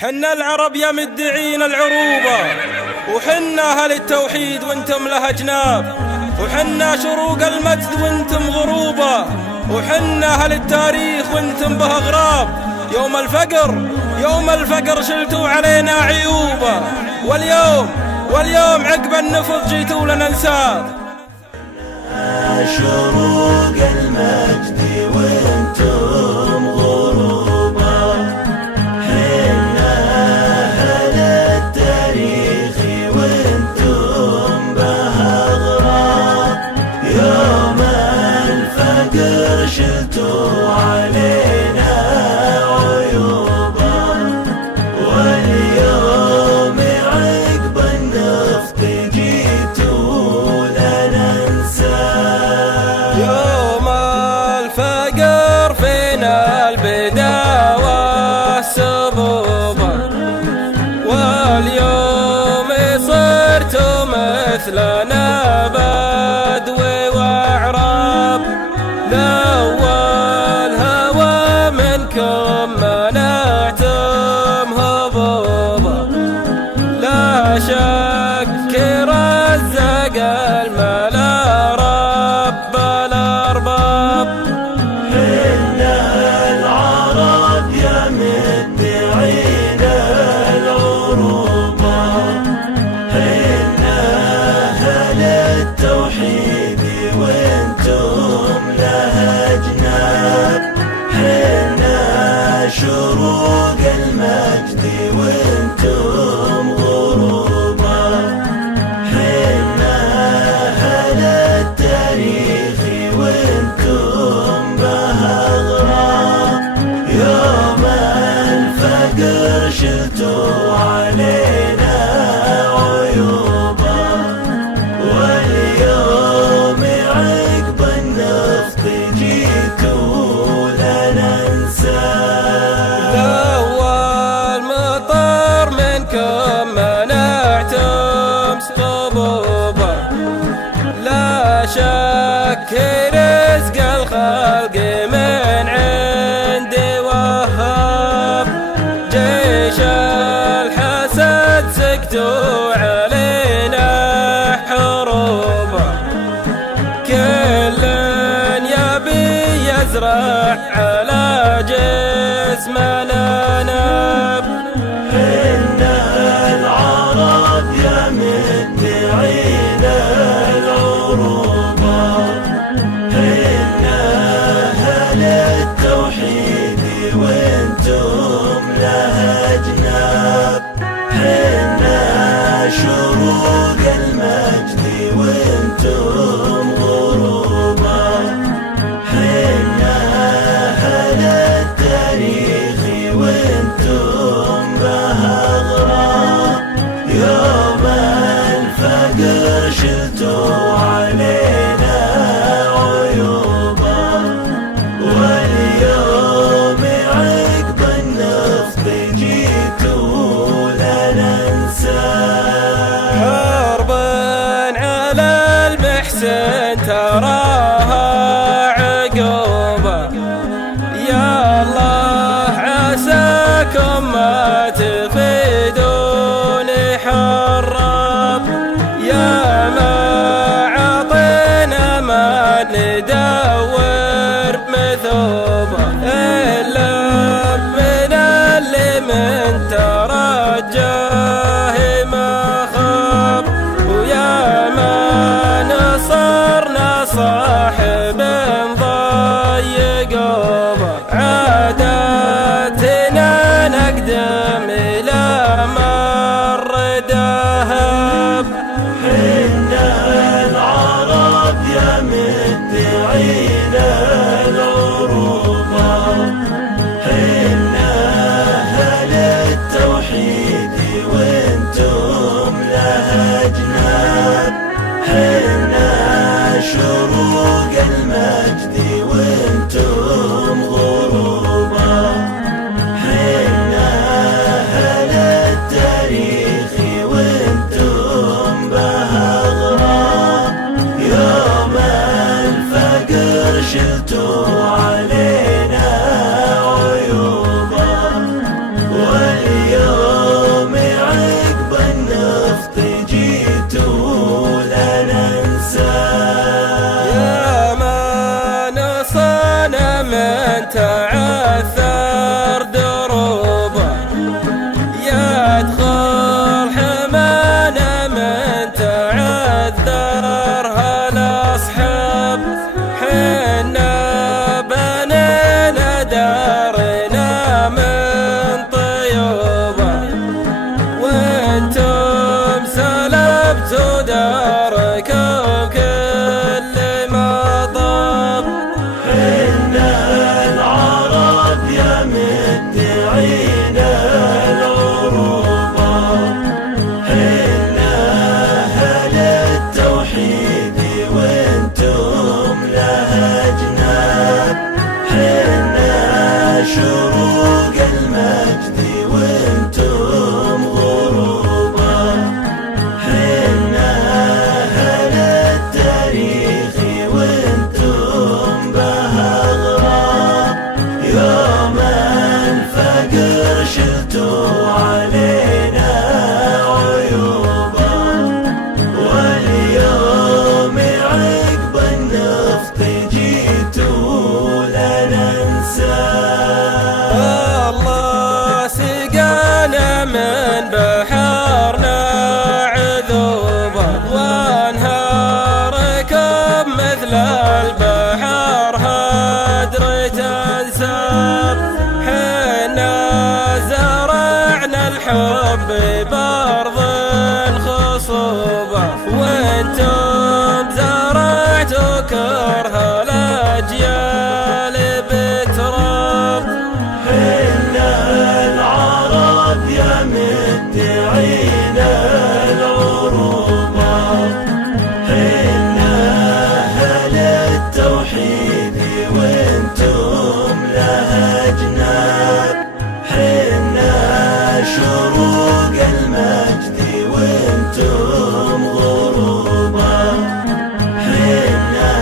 حنا العرب يا مدعين العروبة، وحنا أهل التوحيد وانتم لها جناب، وحنا شروق المجد وانتم غروبة، وحنا أهل التاريخ وانتم به غراب. يوم الفقر شلتوا علينا عيوبة، واليوم عقب النفض جيتوا لنا نساب. شروق المجد وانتم غروبا، حنا أهل التاريخ وانتم بها غراب. يوم الفقر شلتوا علينا عيوبا، واليوم عقب النفط جيتوا لنا نساب. يوم الفقر فينا البداوة السبوبة، واليوم صرتوا مثلنا بدوي وأعراب. الأول هوى منكم منعتم هبوبة، لا شك رزق الملا رب الأرباب. حنا العرب يا مدعين العروبة، حنا أهل التوحيد وانتم لها جناب. حنا شروق المجد وانتم غروبا، حنا أهل التاريخ وانتم بها غراب. يوم الفقر شلتوا علينا عيوبا، واليوم عقب النفط جيتوا لنا نساب. الأول مطر منكم منعتم صبوبة، لا شك رزق الخلق من عندي وهاب. جيش الحسد سكتوا علينا حروبا، كل يبي يزرع على جسمنا ناب. حنا العرب يا مدعين العروبة، حنا أهل التوحيد وانتم لها جناب. حنا شروق المجد وانتم غروبا، حنا أهل التاريخ وانتم بها غراب. يوم الفقر شلتوا علينا عيوبا، واليوم عقب النفط جيتوا لنا نساب. حرب على المحسن تراها عقوبة، يا الله عساكم ما تفيدون حراب. يا ما عطينا ما ندور مثوبة، إلا من اللي من ترجاه ما خاب. ويا ما نصر شلتوا علينا عيوبا، واليوم عقب النفط جيتوا لا ننسى. الله سقانا من بحرنا عذوبا، وانهاركم مثل البحر هدر تنساب. حنا زرعنا الحب بارض الخصوبة، وانتم زرعتوا كره الاجيال بتراب. حنا العرب يا مدعين العروبة، حنا أهل التوحيد وانتم لها جناب. حنا شروق المجد وانتم غروبا، حنا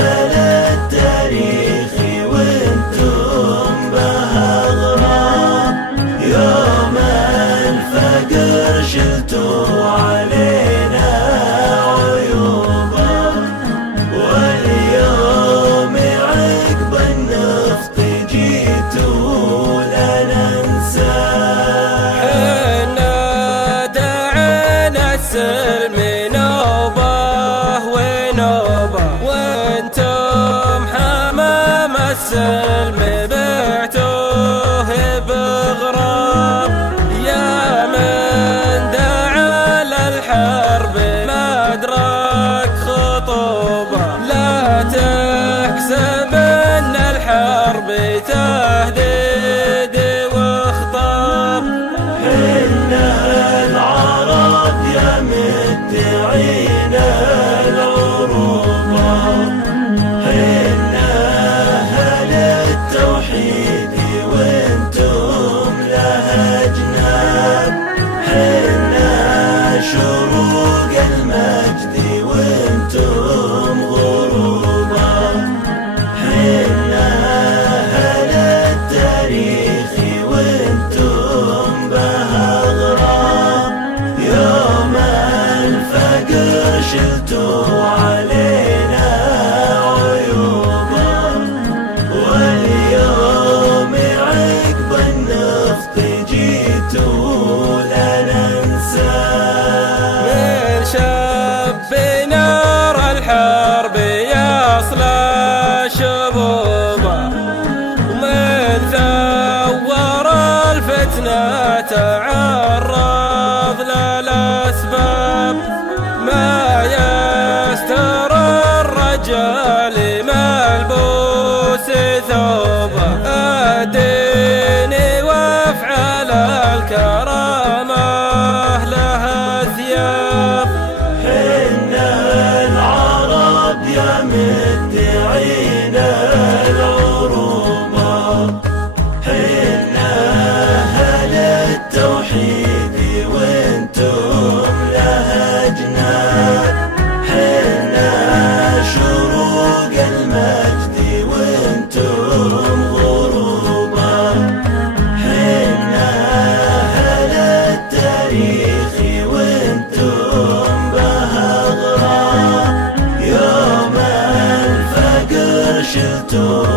أهل التاريخ وانتم بها غرام. يوم الفقر شلتوا علينا عيوبا، واليوم عقب النفط جيتوا لا ننسى. حنا دعينا السلم نوبة ونوبة، وانتم حمام السلم بعتوه بغراب. يا من دعا للحرب ما أدرك خطوبة، لا تحسب ان الحرب تهديد واخطاب. حنا العرب يا مدعين العروبة، حنا أهل التوحيد وانتم لها جناب. حنا شروق المجد وانتم غروبا، حنا أهل التاريخ وانتم بها غرام. يوم الفقر شلتوا علينا عيوبا، واليوم عقب النفط جيتوا لا ننسى. من شب نار الحرب يصلى شبوبة، ومن ثور الفتنة تعرض للأسباب. ما يستر الرجال ملبوس ثوبه، الدين وافعل الكرامة لها ثياب. حنا العرب يا مدعين العروبة، حنا أهل التوحيد وانتم لها جناب. حنا شروق المجد وانتم غروبا، حنا أهل التاريخ وانتم بها غرام. يوم الفقر شلتوا